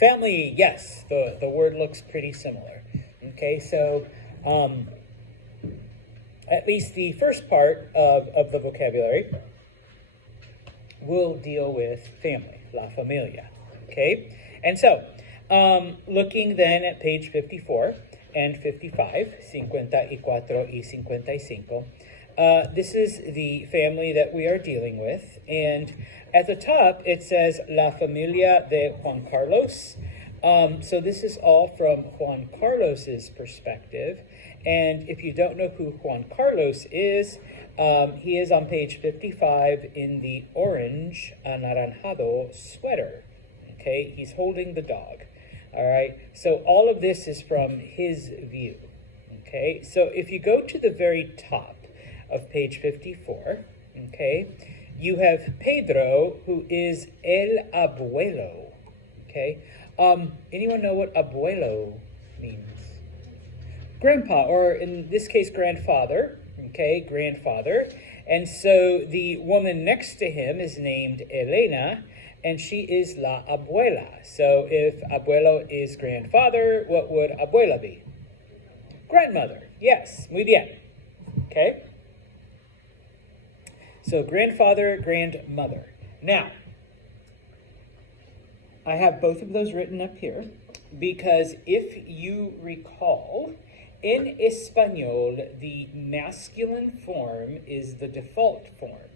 Family, yes, the word looks pretty similar. Okay, so at least the first part of the vocabulary will deal with family, la familia. Okay, and so looking then at page 54 and 55, 54 y 55, this is the family that we are dealing with. And at the top, it says La Familia de Juan Carlos. So this is all from Juan Carlos's perspective. And if you don't know who Juan Carlos is, he is on page 55 in the orange anaranjado sweater. Okay, he's holding the dog. All right, so all of this is from his view. Okay, so if you go to the very top of page 54, okay, you have Pedro, who is el abuelo. Okay, anyone know what abuelo means? Grandpa, or in this case, grandfather. Okay, grandfather. And so the woman next to him is named Elena, and she is la abuela. So if abuelo is grandfather, what would abuela be? Grandmother. Yes, muy bien. Okay? So grandfather, grandmother. Now, I have both of those written up here because if you recall, in Espanol, the masculine form is the default form,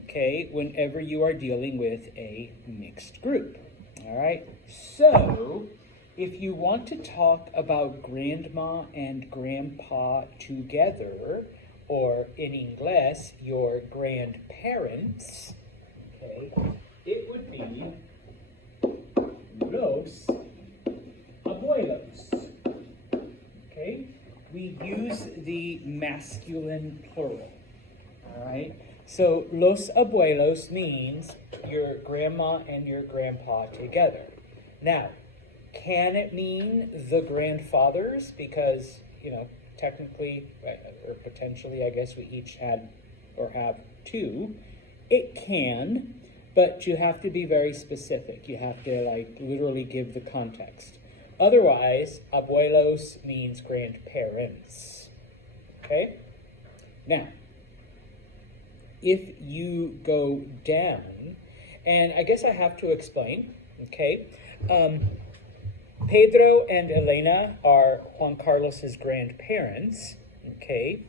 okay, whenever you are dealing with a mixed group, all right? So, if you want to talk about grandma and grandpa together, or in English, your grandparents, okay, it would be los abuelos, okay? We use the masculine plural, all right? So los abuelos means your grandma and your grandpa together. Now, can it mean the grandfathers? Because, you know, technically, or potentially, I guess we each had or have two. It can, but you have to be very specific. You have to, like, literally give the context. Otherwise, abuelos means grandparents. Okay? Now, if you go down, and I guess I have to explain, okay? Pedro and Elena are Juan Carlos's grandparents, okay?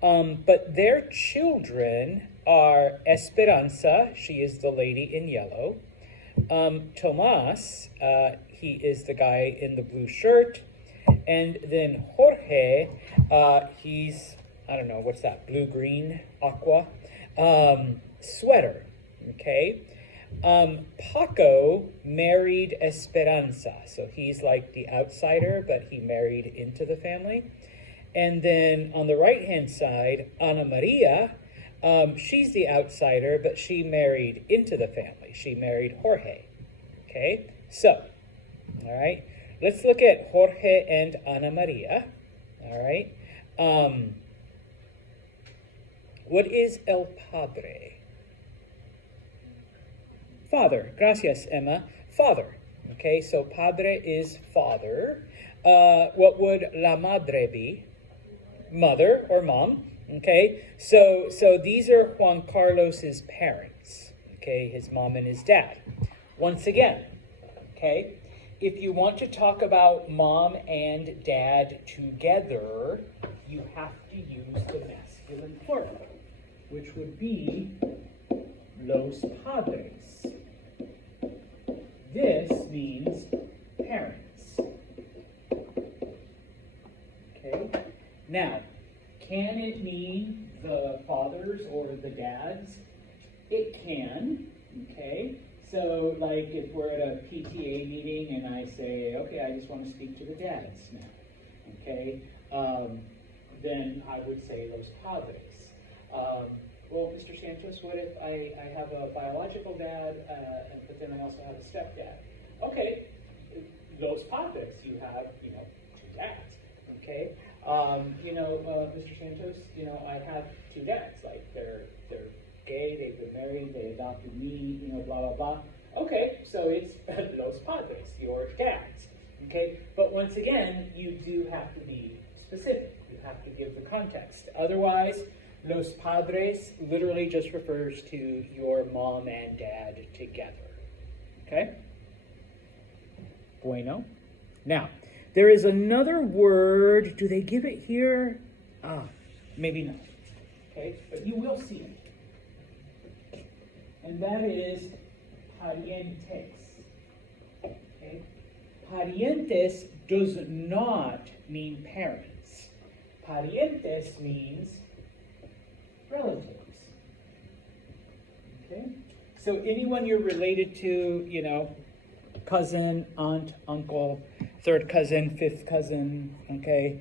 But their children are Esperanza, she is the lady in yellow. Tomas, he is the guy in the blue shirt. And then Jorge, he's, I don't know, what's that, blue-green, aqua, sweater, okay? Paco married Esperanza, so he's like the outsider, but he married into the family. And then on the right-hand side, Ana Maria, she's the outsider, but she married into the family. She married Jorge, okay? So, all right, let's look at Jorge and Ana Maria, all right? What is el padre? Father. Gracias, Emma. Father. Okay, so padre is father. What would la madre be? Mother or mom. Okay, so these are Juan Carlos's parents. Okay, his mom and his dad. Once again, okay, if you want to talk about mom and dad together, you have to use the masculine plural, which would be los padres. This means parents. Okay? Now, can it mean the fathers or the dads? It can, okay? So, like, if we're at a PTA meeting and I say, okay, I just want to speak to the dads now, okay? Then I would say los padres. Well, Mr. Santos, what if I have a biological dad, but then I also have a stepdad? Okay, los padres, you have, you know, two dads, okay? Mr. Santos, you know, I have two dads, like they're gay, they've been married, they adopted me, you know, blah, blah, blah. Okay, so it's los padres, your dads. Okay, but once again, you do have to be specific. You have to give the context. Otherwise, los padres literally just refers to your mom and dad together. Okay? Bueno. Now, there is another word. Do they give it here? Maybe not. Okay, but you will see it. And that is parientes. Okay? Parientes does not mean parents. Parientes means relatives. Okay? So anyone you're related to, cousin, aunt, uncle, third cousin, fifth cousin, okay?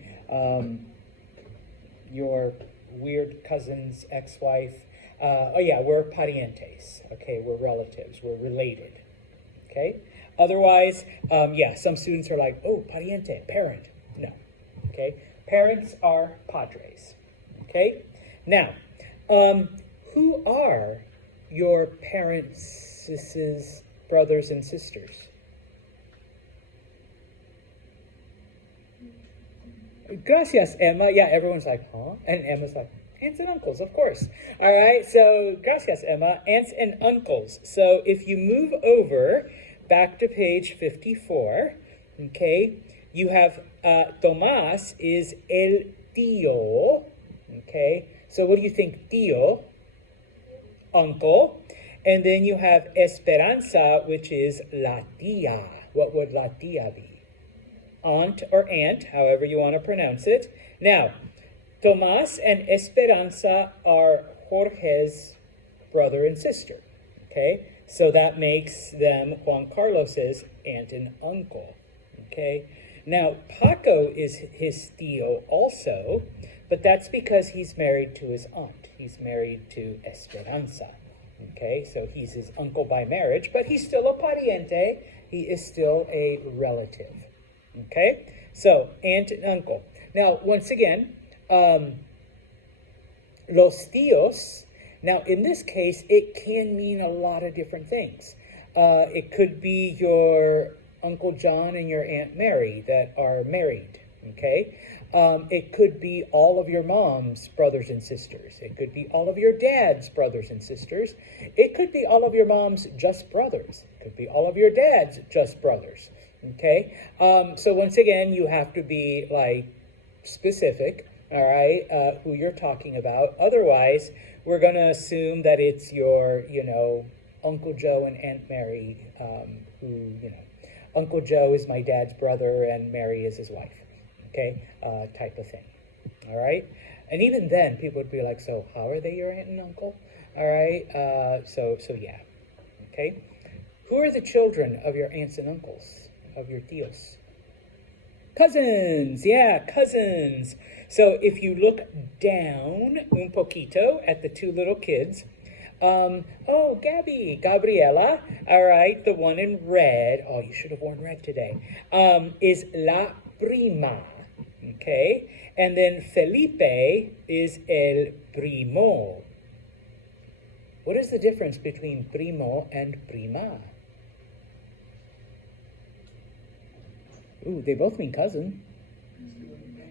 Your weird cousin's ex-wife. We're parientes. Okay, we're relatives. We're related. Okay? Otherwise, some students are like, oh, pariente, parent. No. Okay? Parents are padres. Okay? Now, who are your parents' brothers and sisters? Gracias, Emma. Yeah, everyone's like, huh? And Emma's like, aunts and uncles, of course. All right, so gracias, Emma. Aunts and uncles. So if you move over back to page 54, okay, you have Tomás is el tío, okay? So what do you think? Tío, uncle. And then you have Esperanza, which is la tía. What would la tía be? Aunt or aunt, however you want to pronounce it. Now, Tomás and Esperanza are Jorge's brother and sister, okay? So that makes them Juan Carlos's aunt and uncle, okay? Now, Paco is his tío also, but that's because he's married to his aunt. He's married to Esperanza, okay? So he's his uncle by marriage, but he's still a pariente. He is still a relative. Okay, so aunt and uncle. Now, once again, los tíos. Now, in this case, it can mean a lot of different things. It could be your Uncle John and your Aunt Mary that are married. Okay, it could be all of your mom's brothers and sisters. It could be all of your dad's brothers and sisters. It could be all of your mom's just brothers. It could be all of your dad's just brothers. Okay, so once again, you have to be specific, all right, who you're talking about. Otherwise, we're going to assume that it's your, Uncle Joe and Aunt Mary, Uncle Joe is my dad's brother and Mary is his wife, okay, type of thing, all right? And even then, people would be like, so how are they your aunt and uncle? All right, so yeah, okay? Who are the children of your aunts and uncles? Of your tíos? Cousins, yeah, cousins. So if you look down un poquito at the two little kids, Gabriela, all right, the one in red, you should have worn red today, is la prima, okay? And then Felipe is el primo. What is the difference between primo and prima? Ooh, they both mean cousin.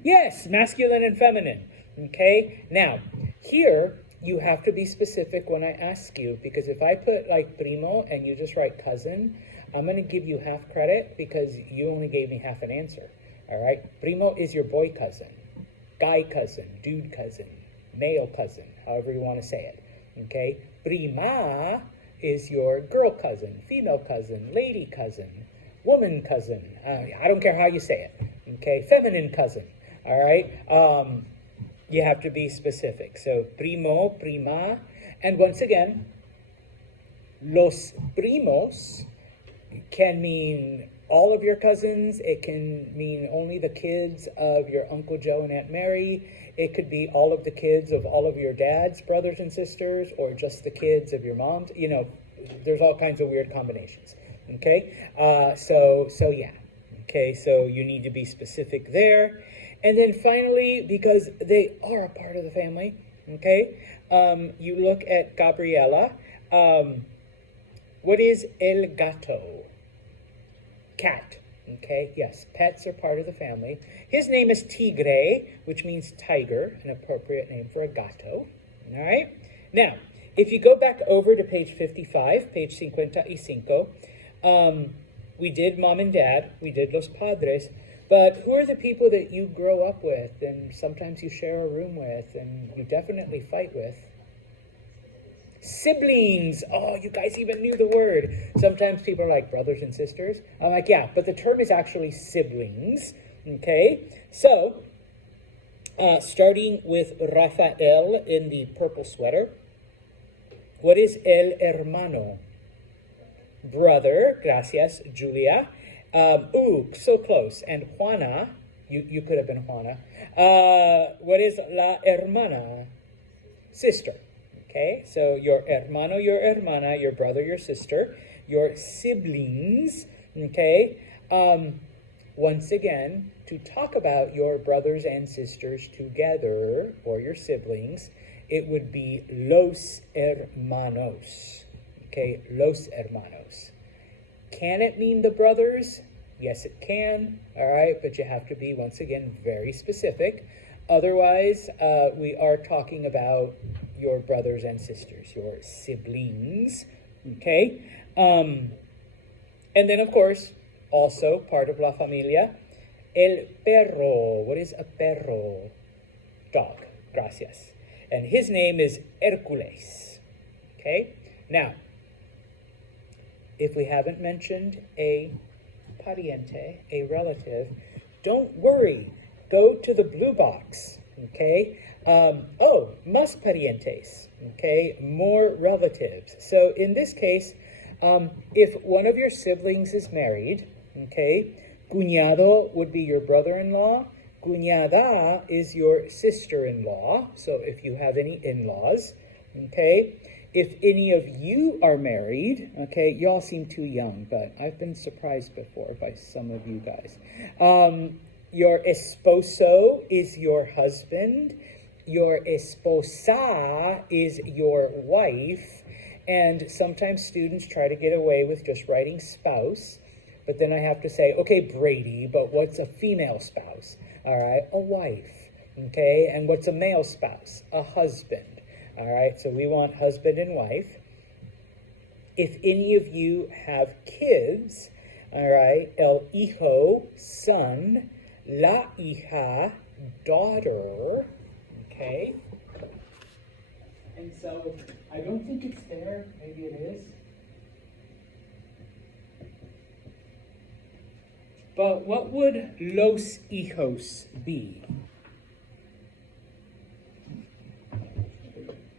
Yes, masculine and feminine. Okay, now, here you have to be specific when I ask you, because if I put primo and you just write cousin, I'm going to give you half credit because you only gave me half an answer. All right, primo is your boy cousin, guy cousin, dude cousin, male cousin, however you want to say it. Okay, prima is your girl cousin, female cousin, lady cousin, woman cousin, I don't care how you say it, okay, feminine cousin, all right, you have to be specific. So, primo, prima, and once again, los primos can mean all of your cousins, it can mean only the kids of your Uncle Joe and Aunt Mary, it could be all of the kids of all of your dad's brothers and sisters, or just the kids of your mom's, there's all kinds of weird combinations. Okay, so yeah, okay, so you need to be specific there. And then finally, because they are a part of the family, okay, you look at Gabriela, what is el gato? Cat. Okay, yes, pets are part of the family. His name is Tigre, which means tiger, an appropriate name for a gato. All right? Now, if you go back over to page 55, page 55, we did mom and dad, we did los padres, but who are the people that you grow up with and sometimes you share a room with and you definitely fight with? Siblings. Oh, you guys even knew the word. Sometimes people are like brothers and sisters. I'm like, yeah, but the term is actually siblings. Okay, so starting with Rafael in the purple sweater. What is el hermano? Brother. Gracias, Julia. So close. And Juana, you could have been Juana. What is la hermana? Sister. Okay, so your hermano, your hermana, your brother, your sister, your siblings, okay? Once again, to talk about your brothers and sisters together, or your siblings, it would be los hermanos, okay? Los hermanos. Can it mean the brothers? Yes, it can, all right? But you have to be, once again, very specific. Otherwise, we are talking about your brothers and sisters, your siblings, okay? And then, of course, also part of La Familia, el perro. What is a perro? Dog. Gracias. And his name is Hercules, okay? Now, if we haven't mentioned a pariente, a relative, don't worry. Go to the blue box, okay? Más parientes, okay? More relatives. So in this case, if one of your siblings is married, okay, cuñado would be your brother-in-law. Cuñada is your sister-in-law. So if you have any in-laws, okay? If any of you are married, okay, y'all seem too young, but I've been surprised before by some of you guys. Your esposo is your husband. Your esposa is your wife. And sometimes students try to get away with just writing spouse. But then I have to say, okay, Brady, but what's a female spouse? All right, a wife. Okay, and what's a male spouse? A husband. All right, so we want husband and wife. If any of you have kids, all right, el hijo, son, la hija, daughter, okay? And so I don't think it's there. Maybe it is. But what would los hijos be?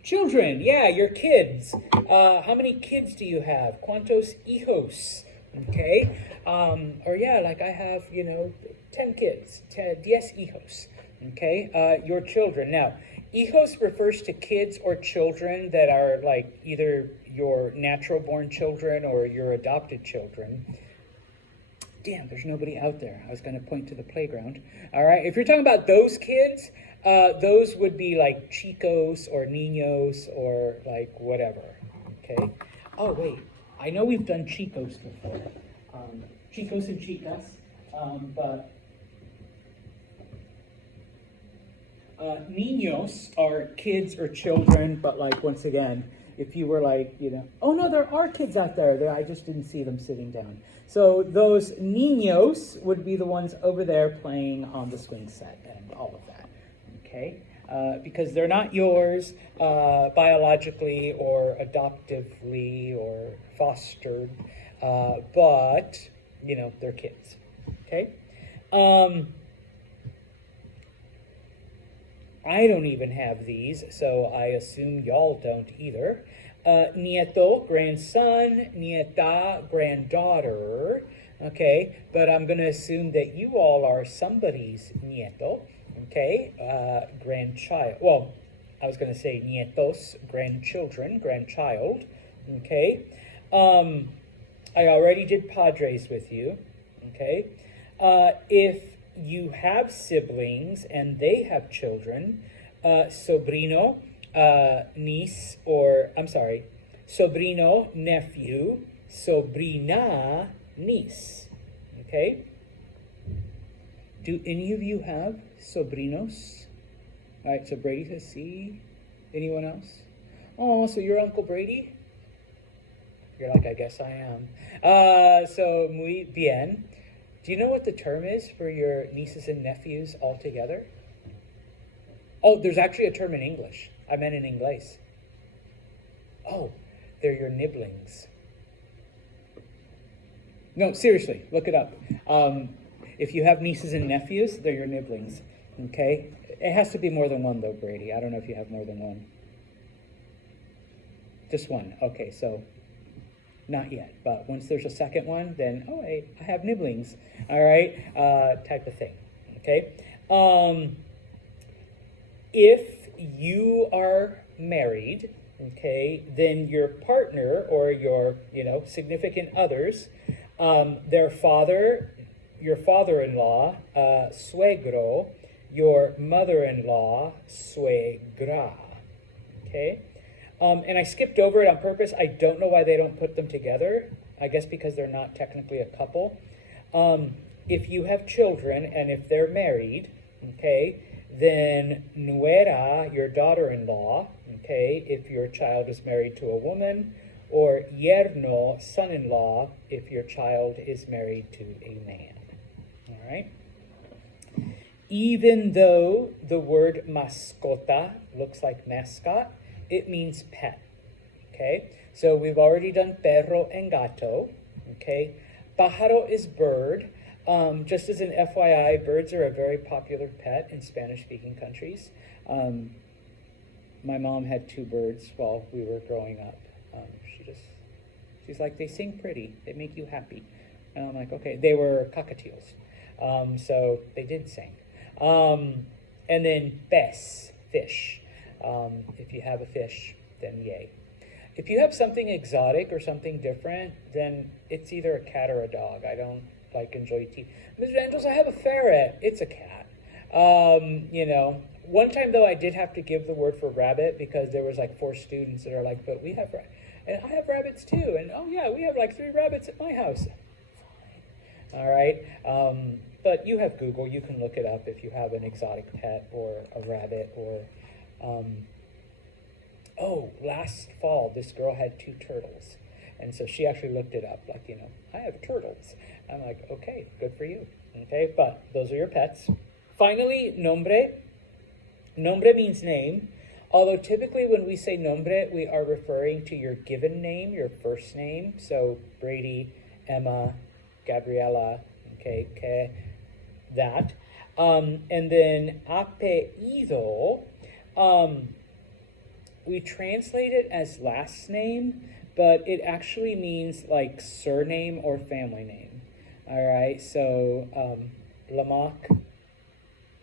Children, yeah, your kids. How many kids do you have? ¿Cuántos hijos? Okay? Or yeah, like I have, 10 kids. 10 hijos. Okay? Your children. Now, hijos refers to kids or children that are like either your natural born children or your adopted children. Damn, there's nobody out there. I was going to point to the playground. All right, if you're talking about those kids, those would be like chicos or niños or like whatever. Okay. Oh wait, I know we've done chicos before, chicos and chicas, but niños are kids or children. But like once again, if you were like, oh no, there are kids out there. I just didn't see them sitting down. So those niños would be the ones over there playing on the swing set and all of that, okay? Because they're not yours biologically or adoptively or fostered, but, they're kids, okay? I don't even have these, so I assume y'all don't either. Nieto, grandson, nieta, granddaughter, okay? But I'm going to assume that you all are somebody's nieto, okay? Grandchild. Well, I was going to say nietos, grandchildren, grandchild, okay? I already did padres with you, okay? If you have siblings and they have children, sobrino, niece, or, sobrino, nephew, sobrina, niece. Okay? Do any of you have sobrinos? All right, so Brady says sí. Anyone else? Oh, so you're Uncle Brady? You're like, I guess I am. So muy bien. Do you know what the term is for your nieces and nephews all together? Oh, there's actually a term in English. I meant in Inglés. Oh, they're your nibblings. No, seriously, look it up. If you have nieces and nephews, they're your nibblings. Okay? It has to be more than one, though, Brady. I don't know if you have more than one. Just one. Okay, so not yet. But once there's a second one, then, oh, hey, I have nibblings. All right? Type of thing. Okay? If you are married, okay, then your partner or your, significant others, their father, your father-in-law, suegro, your mother-in-law, suegra, okay? And I skipped over it on purpose. I don't know why they don't put them together. I guess because they're not technically a couple. If you have children and if they're married, okay, then nuera, your daughter-in-law, okay, if your child is married to a woman, or yerno, son-in-law, if your child is married to a man. All right? Even though the word mascota looks like mascot, it means pet. Okay? So we've already done perro and gato. Okay? Pájaro is bird. Just as an FYI, birds are a very popular pet in Spanish-speaking countries. My mom had 2 birds while we were growing up. She's like, they sing pretty. They make you happy. And I'm like, okay. They were cockatiels. So they did sing. And then pez, fish. If you have a fish, then yay. If you have something exotic or something different, then it's either a cat or a dog. I don't enjoy tea. Mr. Angels, I have a ferret. It's a cat. One time though, I did have to give the word for rabbit because there was 4 students that are like, but we have, and I have rabbits too. And oh yeah, we have 3 rabbits at my house. Fine. All right. But you have Google. You can look it up if you have an exotic pet or a rabbit or, last fall, this girl had 2 turtles. And so she actually looked it up, I have turtles. I'm like, okay, good for you. Okay, but those are your pets. Finally, nombre. Nombre means name. Although typically when we say nombre, we are referring to your given name, your first name. So Brady, Emma, Gabriela, okay, that. And then apellido, we translate it as last name, but it actually means surname or family name. All right, so Lamock,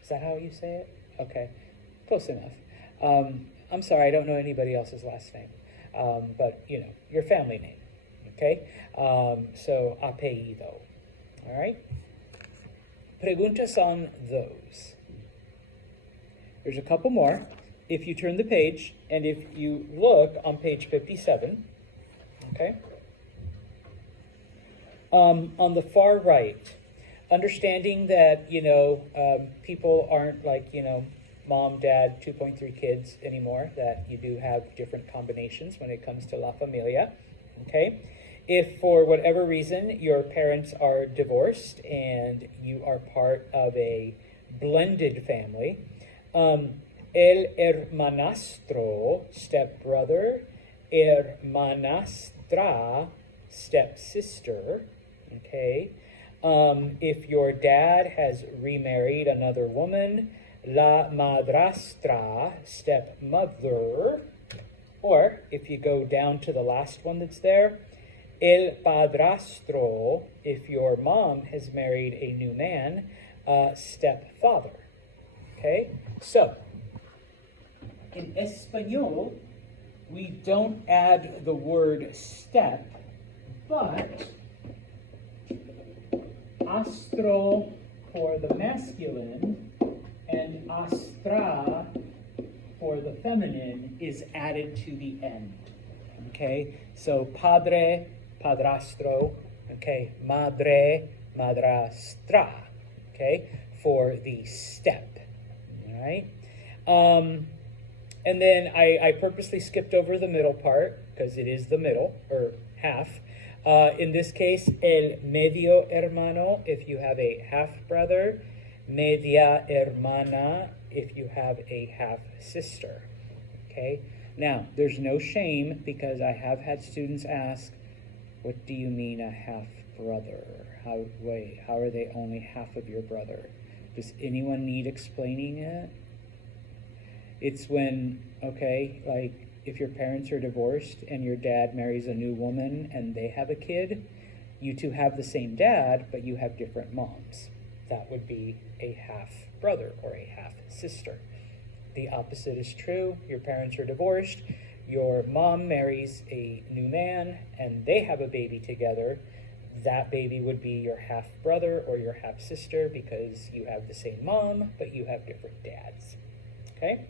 is that how you say it? Okay, close enough. I'm sorry, I don't know anybody else's last name, but your family name, okay? So apellido, all right? Preguntas on those. There's a couple more. If you turn the page, and if you look on page 57, okay? On the far right, understanding that, people aren't mom, dad, 2.3 kids anymore, that you do have different combinations when it comes to La Familia, okay? If for whatever reason your parents are divorced and you are part of a blended family, el hermanastro, stepbrother, hermanastra, stepsister, okay? If your dad has remarried another woman, la madrastra, stepmother, or if you go down to the last one that's there, el padrastro, if your mom has married a new man, stepfather. Okay? So, in Espanol, we don't add the word step, but astro for the masculine and astra for the feminine is added to the end. Okay? So, padre, padrastro, okay, madre, madrastra, okay, for the step, all right? And then I purposely skipped over the middle part because it is the middle, or half. In this case, el medio hermano, if you have a half-brother, media hermana, if you have a half-sister, okay? Now, there's no shame because I have had students ask, what do you mean a half-brother? How are they only half of your brother? Does anyone need explaining it? It's when, okay, like if your parents are divorced and your dad marries a new woman and they have a kid, you two have the same dad, but you have different moms. That would be a half-brother or a half-sister. The opposite is true. Your parents are divorced, your mom marries a new man, and they have a baby together. That baby would be your half-brother or your half-sister because you have the same mom, but you have different dads. Okay?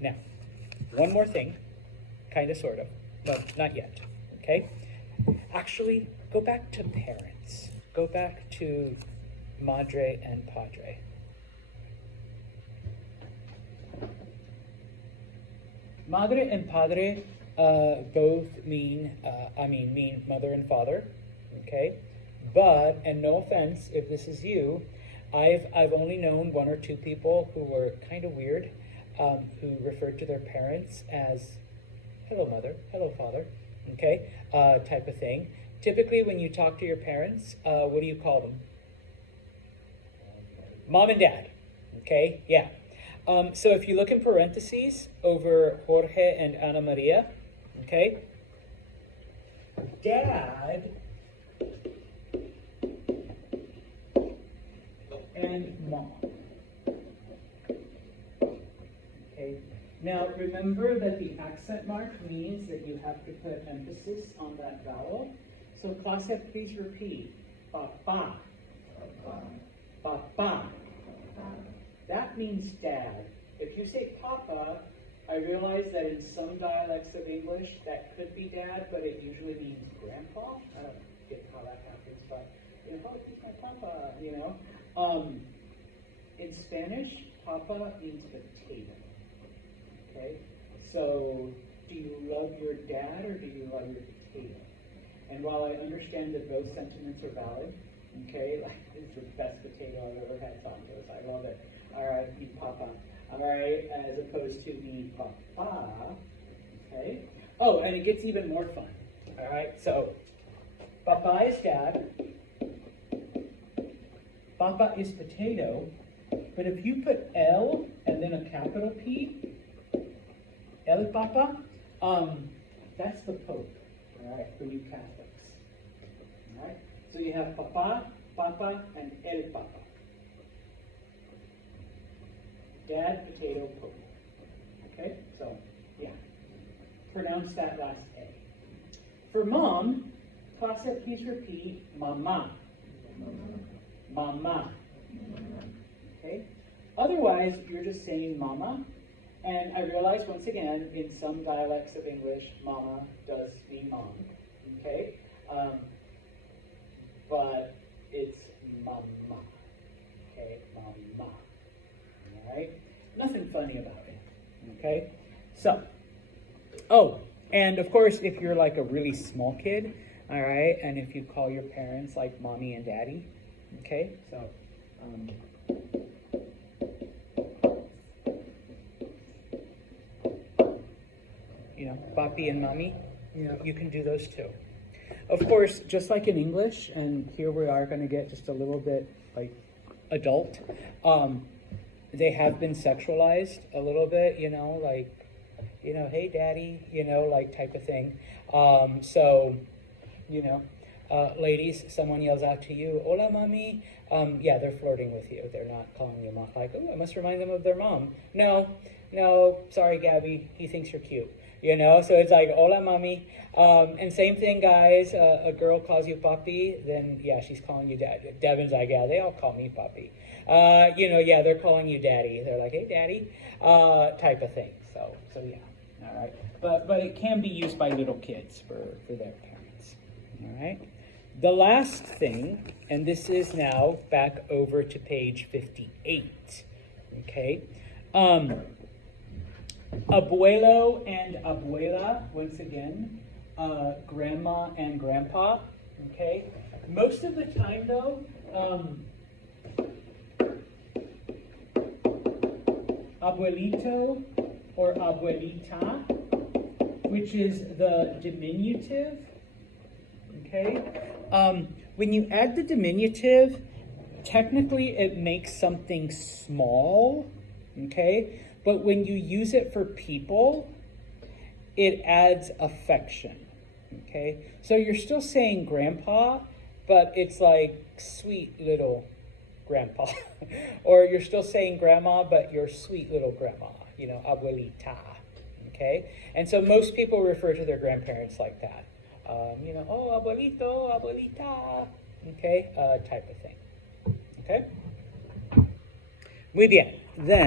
Now, one more thing, kind of, sort of, but not yet, okay? Actually, go back to parents. Go back to madre and padre. Madre and padre both mean mother and father, okay? But, and no offense if this is you, I've only known one or two people who were kind of weird, who referred to their parents as hello mother, hello father, okay, type of thing. Typically when you talk to your parents, what do you call them? Mom and dad, okay, yeah. So if you look in parentheses over Jorge and Ana Maria, okay, dad and mom. Okay. Now remember that the accent mark means that you have to put emphasis on that vowel. So class F, please repeat. Papa. Papa. That means dad. If you say papa, I realize that in some dialects of English that could be dad, but it usually means grandpa. I don't get how that happens, but oh, he's my papa, In Spanish, papa means potato. Okay? So, do you love your dad or do you love your potato? And while I understand that both sentiments are valid, okay, like it's the best potato I've ever had, tacos. I love it. All right, you papa. All right, as opposed to me papa. Okay. Oh, and it gets even more fun. All right, so papa is dad. Papa is potato. But if you put L and then a capital P, El Papa, that's the Pope, all right, for you Catholics. All right, so you have Papa, Papa, and El Papa. Dad, potato, Pope. Okay, so yeah, pronounce that last A. For mom, class F, please repeat, mama. Mama. Okay? Otherwise, you're just saying mama. And I realize once again, in some dialects of English, mama does mean mom. Okay? But it's mama. Okay? Mama. Alright? Nothing funny about it. Okay? So, oh, and of course, if you're like a really small kid, all right, and if you call your parents like mommy and daddy, okay, so, papi and mommy, you can do those too. Of course, just like in English, and here we are going to get just a little bit like adult, they have been sexualized a little bit, like, hey daddy, like type of thing. So, ladies, someone yells out to you, hola mami, yeah, they're flirting with you. They're not calling you mom, like, oh, I must remind them of their mom. No, sorry Gabby, he thinks you're cute. So it's like, hola mami. And same thing, guys, a girl calls you papi, then yeah, she's calling you dad. Devin's like, yeah, they all call me papi. Yeah, they're calling you daddy. They're like, hey daddy, type of thing. So yeah, all right. But it can be used by little kids for their parents. All right. The last thing, and this is now back over to page 58. Okay. Abuelo and abuela, once again, grandma and grandpa. Okay. Most of the time, though, abuelito or abuelita, which is the diminutive. Okay. When you add the diminutive, technically it makes something small. Okay. But when you use it for people, it adds affection. Okay. So you're still saying grandpa, but it's like sweet little grandpa. Or you're still saying grandma, but you're sweet little grandma, abuelita. Okay? And so most people refer to their grandparents like that. Oh, abuelito, abuelita. Okay? Type of thing. Okay? Muy bien. Then